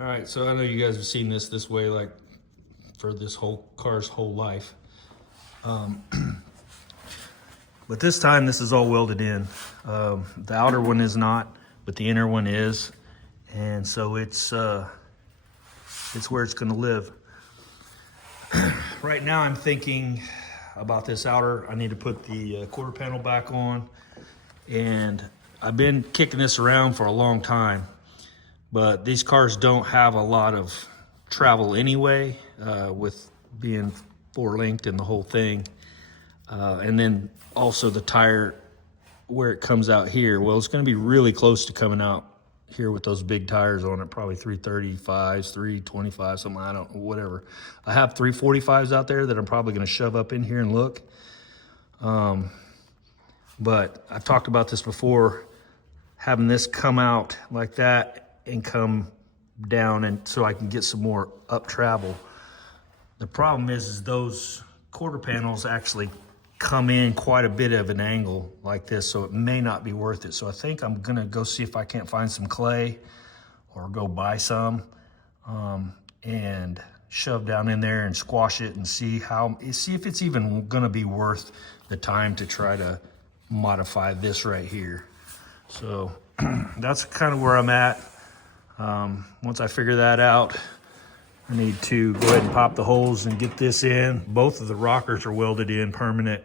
All right, so I know you guys have seen this way like for this whole car's whole life. But this time this is all welded in. The outer one is not, but the inner one is. And so it's where it's gonna live. Right now I'm thinking about this outer. I need to put the quarter panel back on. And I've been kicking this around for a long time. But these cars don't have a lot of travel anyway, with being 4-linked and the whole thing. And then also the tire, where it comes out here, well, it's gonna be really close to coming out here with those big tires on it, probably 335s, 325, something, I don't know, whatever. I have 345s out there that I'm probably gonna shove up in here and look. But I've talked about this before, having this come out like that and come down, and so I can get some more up travel. The problem is those quarter panels actually come in quite a bit of an angle like this, so it may not be worth it. So I think I'm gonna go see if I can't find some clay or go buy some and shove down in there and squash it and see if it's even gonna be worth the time to try to modify this right here. So that's kind of where I'm at. Once I figure that out, I need to go ahead and pop the holes and get this in. Both of the rockers are welded in permanent.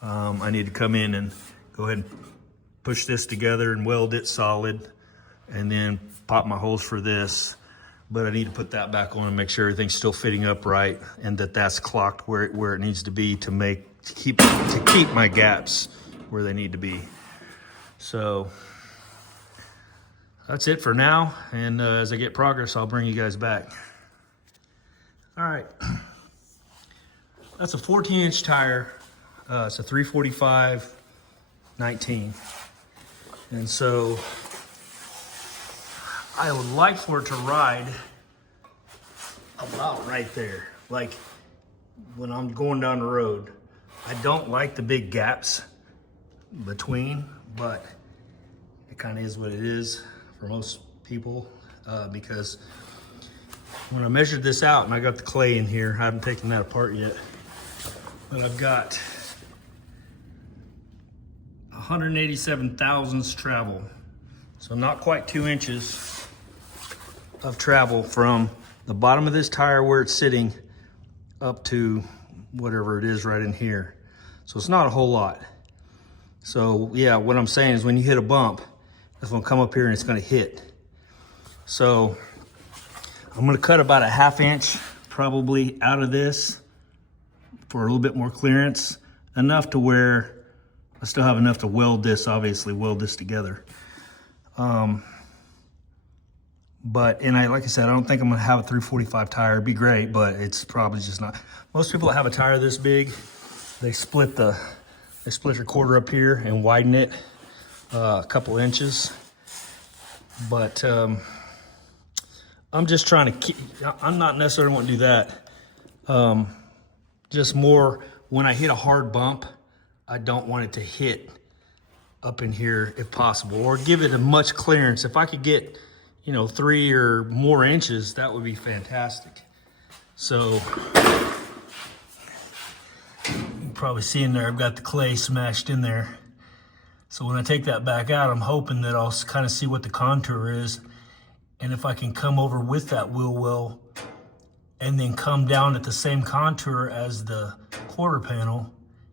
I need to come in and go ahead and push this together and weld it solid, and then pop my holes for this. But I need to put that back on and make sure everything's still fitting up right, and that's clocked where it needs to be to keep my gaps where they need to be. So that's it for now, and as I get progress, I'll bring you guys back. All right, that's a 14-inch tire. It's a 345 19, and so I would like for it to ride about right there, like when I'm going down the road. I don't like the big gaps between, but it kind of is what it is for most people, because when I measured this out, and I got the clay in here, I haven't taken that apart yet, but I've got 187 thousandths travel. So not quite 2 inches of travel from the bottom of this tire where it's sitting up to whatever it is right in here. So it's not a whole lot. So yeah, what I'm saying is when you hit a bump, it's gonna come up here and it's gonna hit. So I'm gonna cut about a 1/2 inch probably out of this for a little bit more clearance, enough to where I still have enough to weld this, obviously weld this together. Like I said, I don't think I'm gonna have a 345 tire. It'd be great, but it's probably just not. Most people that have a tire this big, they split their quarter up here and widen it a couple inches. But I'm just trying to I'm not necessarily wanting to do that. Just more when I hit a hard bump, I don't want it to hit up in here if possible, or give it a much clearance. If I could get, 3 or more inches, that would be fantastic. So you can probably see in there, I've got the clay smashed in there. So when I take that back out, I'm hoping that I'll kind of see what the contour is. And if I can come over with that wheel well and then come down at the same contour as the quarter panel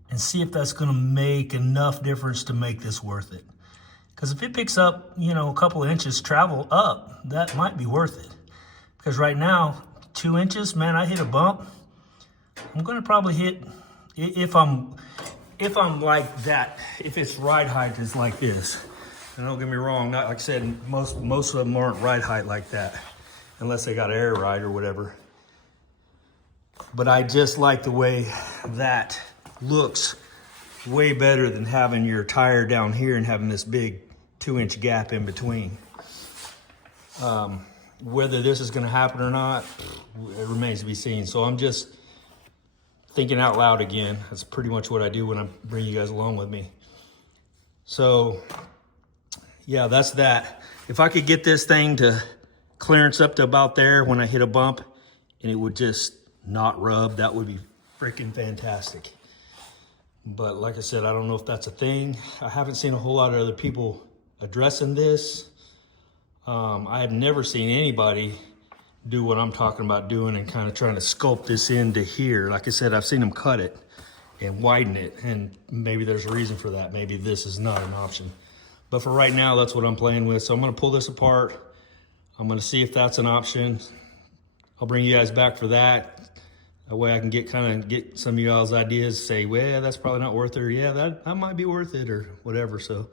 and see if that's gonna make enough difference to make this worth it. Because if it picks up, a couple of inches travel up, that might be worth it. Because right now, 2 inches, man, I hit a bump, I'm gonna probably hit, if I'm like that, if its ride height is like this. And don't get me wrong, not like I said, most of them aren't ride height like that, unless they got air ride or whatever. But I just like the way that looks way better than having your tire down here and having this big 2-inch gap in between. Whether this is gonna happen or not, it remains to be seen. So I'm just thinking out loud again. That's pretty much what I do when I bring you guys along with me. So yeah, that's that. If I could get this thing to clearance up to about there when I hit a bump, and it would just not rub. That would be freaking fantastic. But like I said, I don't know if that's a thing. I haven't seen a whole lot of other people addressing this. I have never seen anybody do what I'm talking about doing and kind of trying to sculpt this into here. Like I said, I've seen them cut it and widen it, and maybe there's a reason for that. Maybe this is not an option. But for right now, that's what I'm playing with. So I'm gonna pull this apart. I'm gonna see if that's an option. I'll bring you guys back for that. That way I can get some of y'all's ideas, say, well, that's probably not worth it, or yeah, that might be worth it, or whatever. So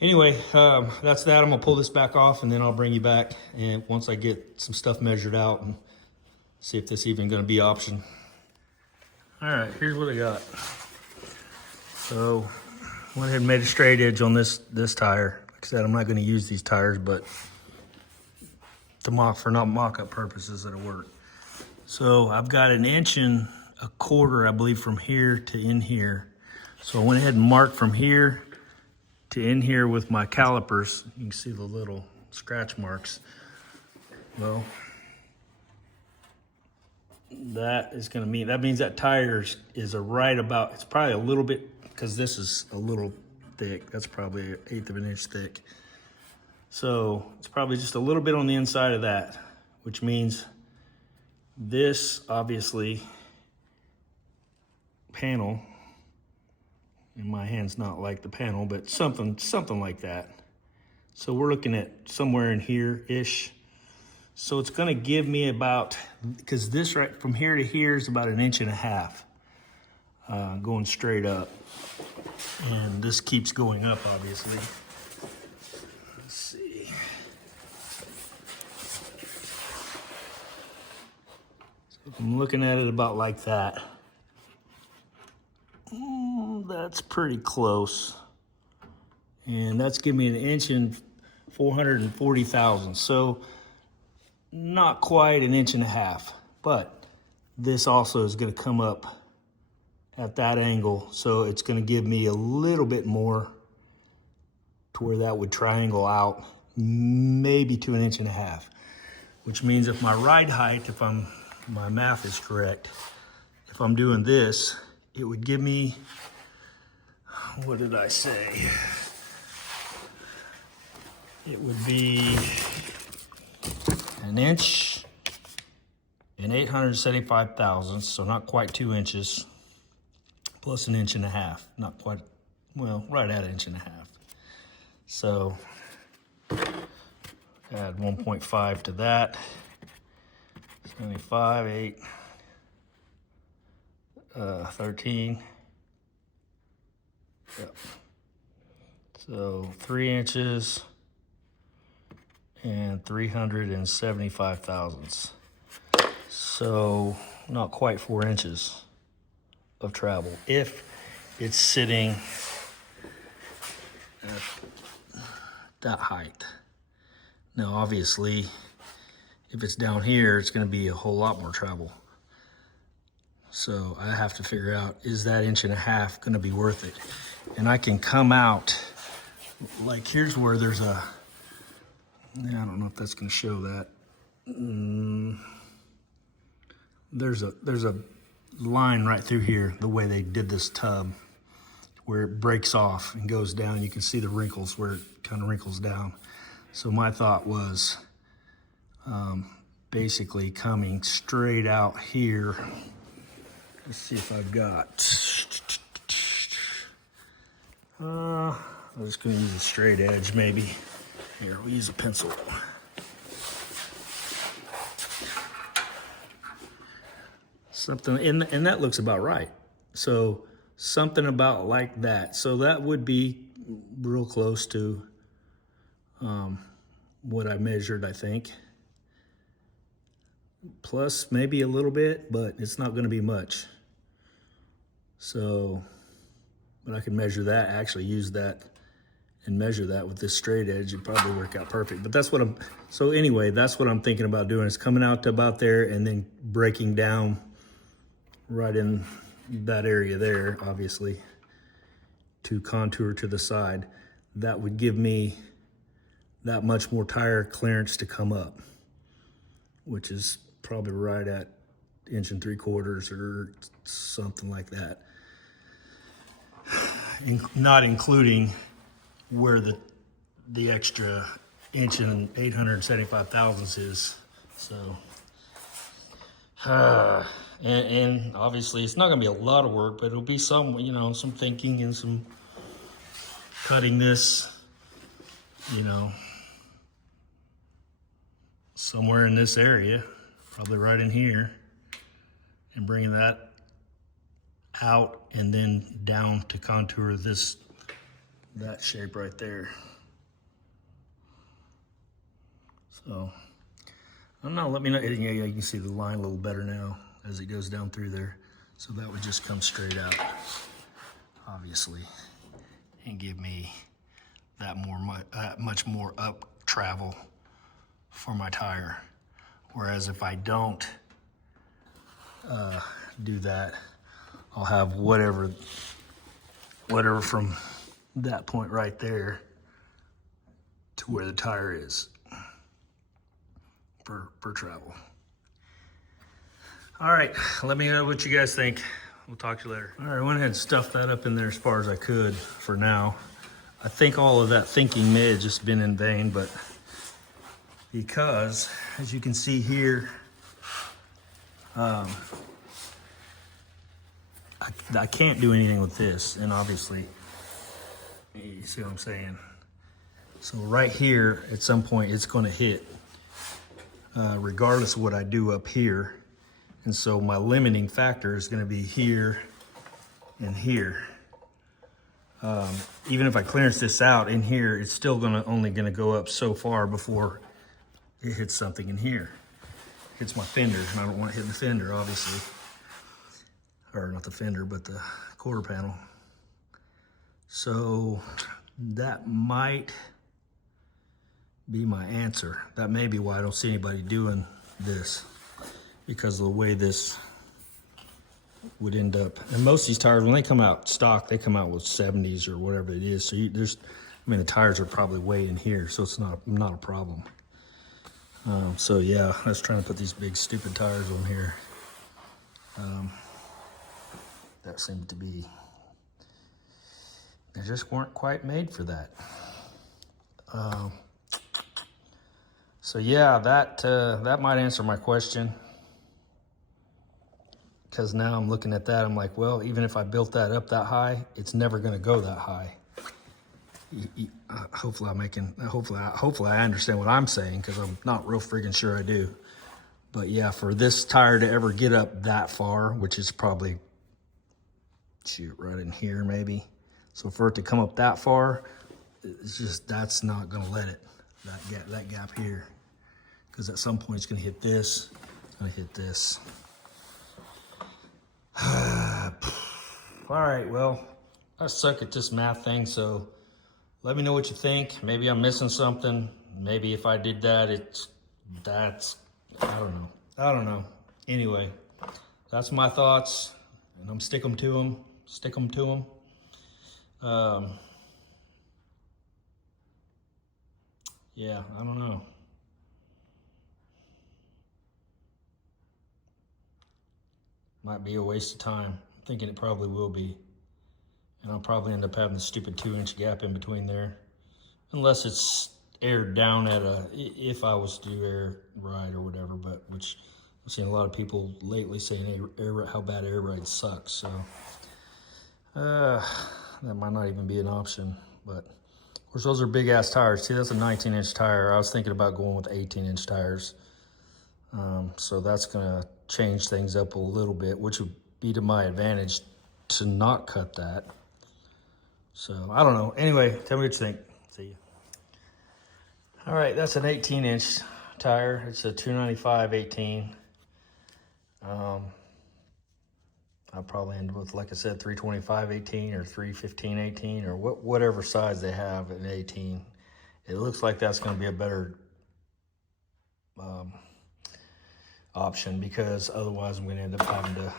anyway, that's that. I'm gonna pull this back off, and then I'll bring you back, and once I get some stuff measured out and see if this even gonna be an option. All right, here's what I got. So went ahead and made a straight edge on this tire. Like I said, I'm not gonna use these tires, but for not mock-up purposes, it'll work. So I've got 1.25 inches, I believe, from here to in here. So I went ahead and marked from here to in here with my calipers. You can see the little scratch marks. Well, that means that tire is right about, it's probably a little bit, because this is a little thick. That's probably 1/8 of an inch thick. So it's probably just a little bit on the inside of that, which means this, obviously, panel, and my hand's not like the panel, but something like that. So we're looking at somewhere in here-ish. So it's gonna give me about, because this right from here to here is about 1.5 inches, going straight up. And this keeps going up, obviously. Let's see. So if I'm looking at it about like that, that's pretty close. And that's giving me 1 inch and 440 thousandths. So not quite 1.5 inches, but this also is gonna come up at that angle. So it's gonna give me a little bit more to where that would triangle out, maybe to 1.5 inches, which means if my ride height, my math is correct, if I'm doing this, it would give me, what did I say? It would be 1 inch and 875 thousandths, so not quite 2 inches, plus 1.5 inches, not quite, well, right at 1.5 inches. So add 1.5 to that, 75, 8, 13. Yep. So 3 inches and 375 thousandths. So not quite 4 inches of travel if it's sitting at that height. Now obviously if it's down here, it's going to be a whole lot more travel. So I have to figure out, is that 1.5 inches going to be worth it? And I can come out, like here's where there's a, I don't know if that's going to show that. There's a line right through here, the way they did this tub, where it breaks off and goes down. You can see the wrinkles where it kind of wrinkles down. So my thought was basically coming straight out here. Let's see if I've got, I'm just gonna use a straight edge maybe. Here, we'll use a pencil. Something, and that looks about right. So something about like that. So that would be real close to what I measured, I think. Plus maybe a little bit, but it's not gonna be much. So, but I can measure that, actually use that and measure that with this straight edge. It'd probably work out perfect. But that's what so anyway, that's what I'm thinking about doing, is coming out to about there and then breaking down right in that area there, obviously, to contour to the side. That would give me that much more tire clearance to come up. which is probably right at 1 3/4 or something like that. Not including where the extra 1 875 thousandths is. So, and obviously it's not gonna be a lot of work, but it'll be some, you know, some thinking and some cutting this, you know, somewhere in this area, probably right in here, and bringing that out and then down to contour that shape right there. So, I don't know, let me know. Yeah, you can see the line a little better now as it goes down through there. So that would just come straight out, obviously, and give me that much more up travel for my tire. Whereas if I don't do that, I'll have whatever from that point right there to where the tire is per travel. All right, let me know what you guys think. We'll talk to you later. All right, I went ahead and stuffed that up in there as far as I could for now. I think all of that thinking may have just been in vain, but because, as you can see here, I can't do anything with this, and obviously, you see what I'm saying? So right here, at some point, it's gonna hit, regardless of what I do up here. And so my limiting factor is gonna be here and here. Even if I clearance this out in here, it's still only gonna go up so far before it hits something in here. Hits my fender, and I don't want to hit the fender, obviously. Or not the fender, but the quarter panel. So that might be my answer. That may be why I don't see anybody doing this, because of the way this would end up. And most of these tires, when they come out stock, they come out with 70s or whatever it is. So the tires are probably way in here, so it's not a problem. So yeah, I was trying to put these big stupid tires on here. That seemed to be, they just weren't quite made for that. So yeah, that might answer my question. Because now I'm looking at that, I'm like, well, even if I built that up that high, it's never gonna go that high. Hopefully I understand what I'm saying, because I'm not real friggin' sure I do. But yeah, for this tire to ever get up that far, which is probably, shoot, right in here maybe. So for it to come up that far, it's just, that's not gonna let it, that gap here. Because at some point it's gonna hit this, it's gonna hit this. All right, well, I suck at this math thing, so let me know what you think. Maybe I'm missing something. Maybe if I did that, I don't know. Anyway, that's my thoughts, and I'm stick them to them. Yeah, I don't know. Might be a waste of time. I'm thinking it probably will be. And I'll probably end up having the stupid 2-inch gap in between there. Unless it's aired down at if I was to do air ride or whatever, but which I've seen a lot of people lately saying how bad air ride sucks. So that might not even be an option. But of course, those are big ass tires. See, that's a 19-inch tire. I was thinking about going with 18-inch tires. So that's gonna change things up a little bit, which would be to my advantage to not cut that. So I don't know. Anyway, tell me what you think. See you. All right, that's an 18-inch tire. It's a 295 18. I'll probably end with, like I said, 325 18 or 315 18 or whatever size they have in 18. It looks like that's going to be a better option, because otherwise I'm going to end up having to,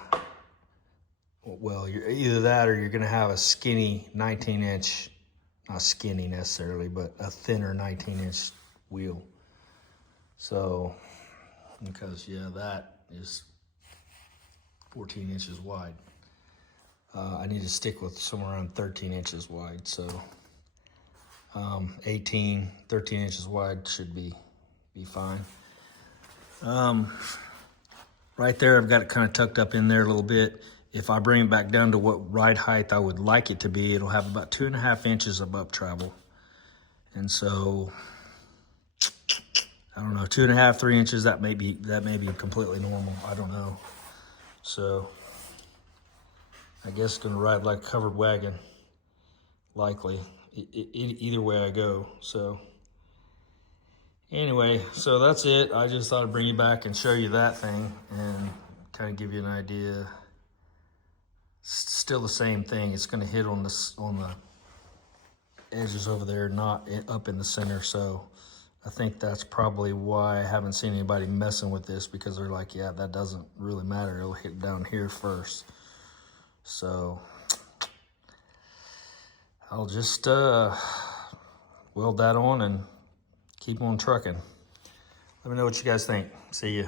well, you're either that or you're going to have a skinny 19-inch, not skinny necessarily, but a thinner 19-inch wheel. So because yeah, that is 14 inches wide. I need to stick with somewhere around 13 inches wide, so 13 inches wide should be fine. Right there, I've got it kind of tucked up in there a little bit. If I bring it back down to what ride height I would like it to be, it'll have about 2.5 inches of up travel. And so, I don't know, 2.5, 3 inches, that may be completely normal. I don't know. So, I guess it's gonna ride like a covered wagon, likely, either way I go, so. Anyway, so that's it. I just thought I'd bring you back and show you that thing and kind of give you an idea. Still the same thing. It's going to hit on the edges over there, not up in the center. So I think that's probably why I haven't seen anybody messing with this, because they're like, yeah, that doesn't really matter. It'll hit down here first. So I'll just weld that on and keep on trucking. Let me know what you guys think. See ya.